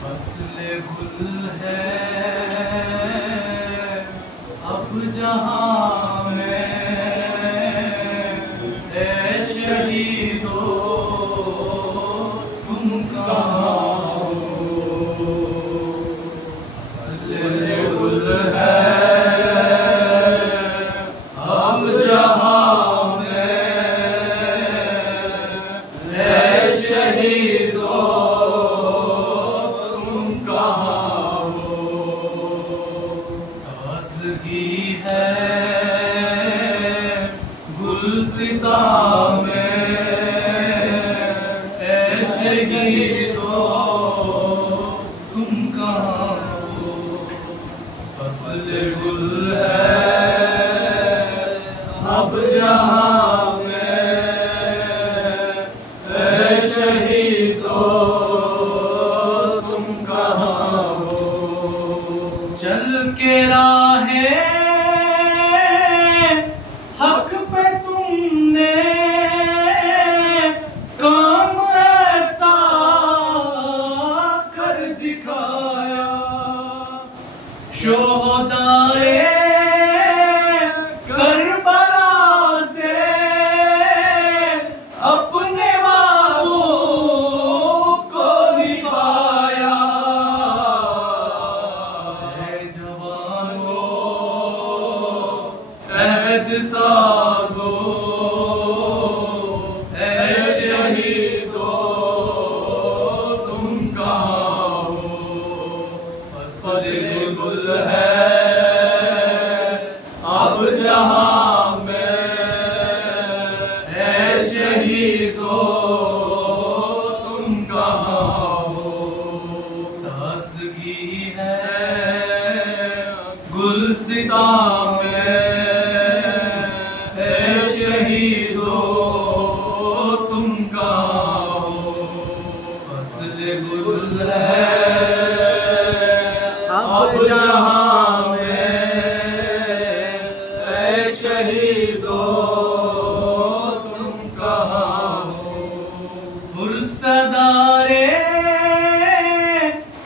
फसले गुल है अब जहाँ में, ऐ शहीदो तुम कहाँ हो। फसले गुल है अब जहाँ में, ऐ शहीदो है गुलसिता में, ऐसे ही तो तुम कहाँ हो। फसले गुल है अब जहाँ में, ऐसे ही तो तुम कहाँ हो। चल के राहें हक पे तुमने काम ऐसा कर दिखाया, शोहदाए करबला से अपने वादों को निभाया। जवानों अहद साज़ो, ऐ शहीदो तुम कहाँ हो। फसले गुल है अब जहाँ में, ऐ शहीदो तुम कहाँ हो। ताज़गी है गुलसिता में, शहीदो तुम कहाँ हो। फसले गुल है अब जहाँ में, ऐ शहीदो तुम कहाँ हो। मुर्सदारे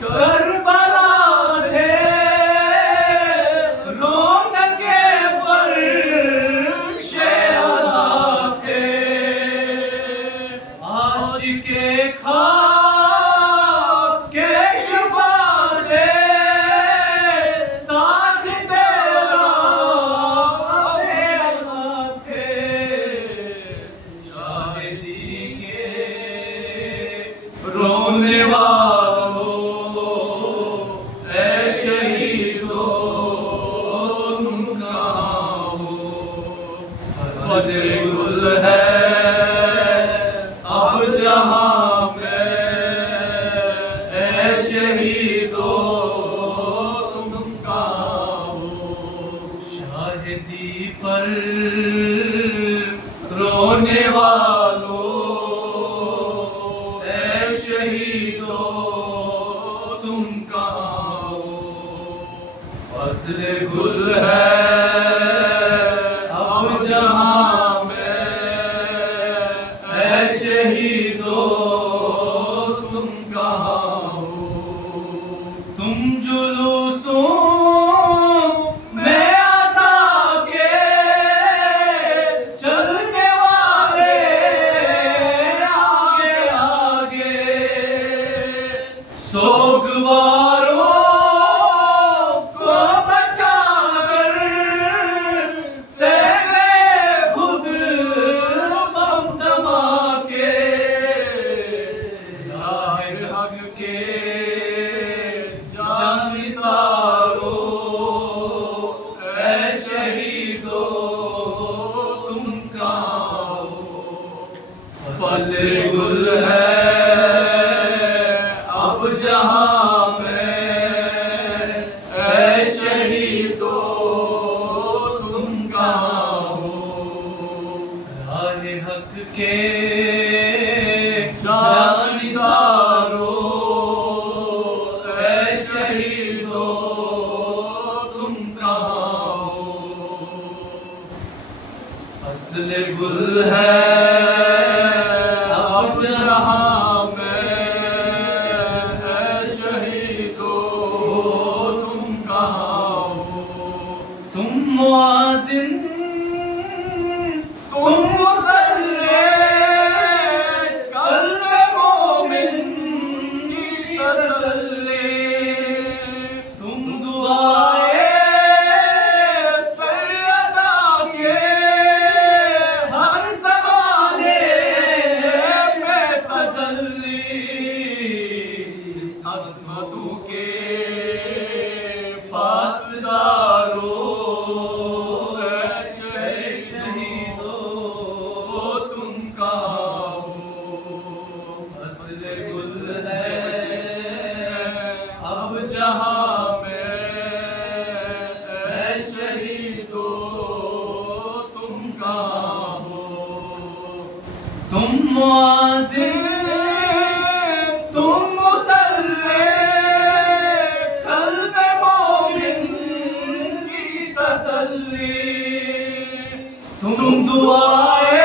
करबला थे रौनके फर्शे के खाक के शफाते साजदे राह थे। शाहिदी के रोने वालों, ऐ शहीदो तुम कहाँ हो। फसले गुल है अब जहाँ में, ऐ शहीदो तुम कहाँ हो। शाहिदी पर रोने वालों, ऐ शहीदो तुम कहाँ हो। फसले गुल है अब जहाँ में, ऐ शहीदो तुम कहाँ हो। तुम जुलूसों में आज़ा के चलने वाले आगे आगे, सोगवारों को बचाकर से गए खुद बम धमाके। लाहिर हक के जानिसारो, ऐ शहीदो तुम कहाँ हो। फसले गुल है अब जहाँ में, ऐ शहीदो तुम कहाँ हो। राह हक के जानिसारो, ऐ शहीदो तुम कहाँ हो। फसले गुल है तुम मुआज़िन, तुम मुसल्ले, क़ल्ब मोमिन की तसल्ली, तुम दुआए सैयदा के हर ज़माने में तजल्ली, इस अज़मतों के पासदारो शहीदो तुम कहाँ हो, फ़स्ल गुल है अब जहाँ में, ऐ शहीदो तुम कहाँ हो। तुम मुआज़िन, तुम मुसल्ले, क़ल्ब मोमिन की तसल्ली, तुम दुआए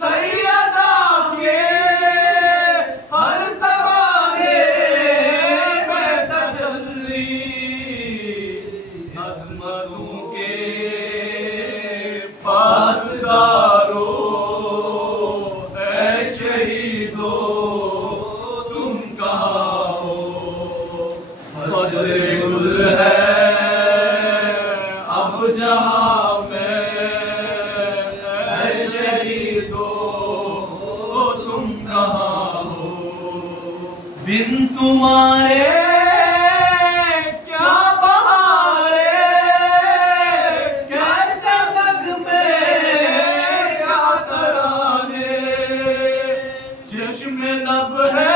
सैयदा के हर ज़माने में तजल्ली, अज़मतों के पासदारो ऐ शहीदो तुम कहाँ हो, फ़स्ल गुल है अब जहाँ में, ऐ शहीदो तुम कहाँ हो। बिन तुम्हारे क्या बहारे, कैसे नग़्मे क्या तराने, चश्मे लब है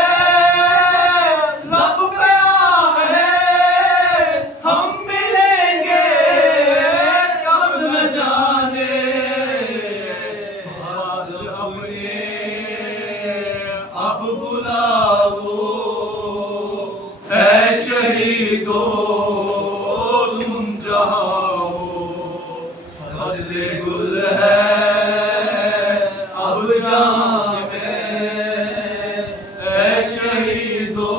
लब पे आहे, हम मिलेंगे कब न जाने, पास अपने अब बुलाओ, ऐ शहीदो तुम जहाँ हो, फ़स्ल गुल है अब जहाँ में, ऐ शहीदो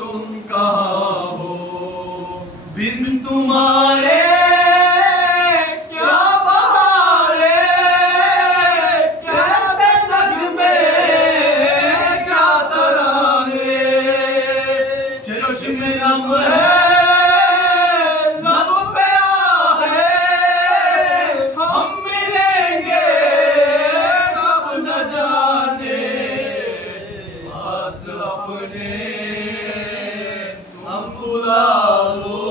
तुम कहाँ हो। बिन तुम्हारे क्या बहारे, कैसे नग़्मे क्या तराने, चश्मे नम है लब पे आहे, हम मिलेंगे कब न जाने, पास अपने हम बुला लो,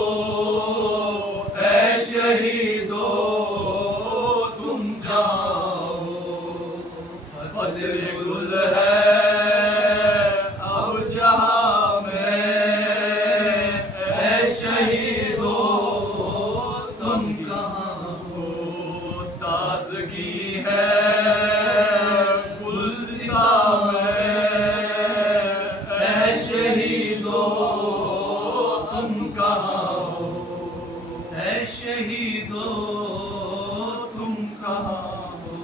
ऐ शहीदो तुम जहाँ हो, फ़स्ल गुल है अब जहाँ में, ऐ शहीदो तुम कहाँ हो। ताज़गी है गुलसिता में, ऐ शहीदो तुम कहाँ हो, ऐ शहीदो तुम कहाँ हो।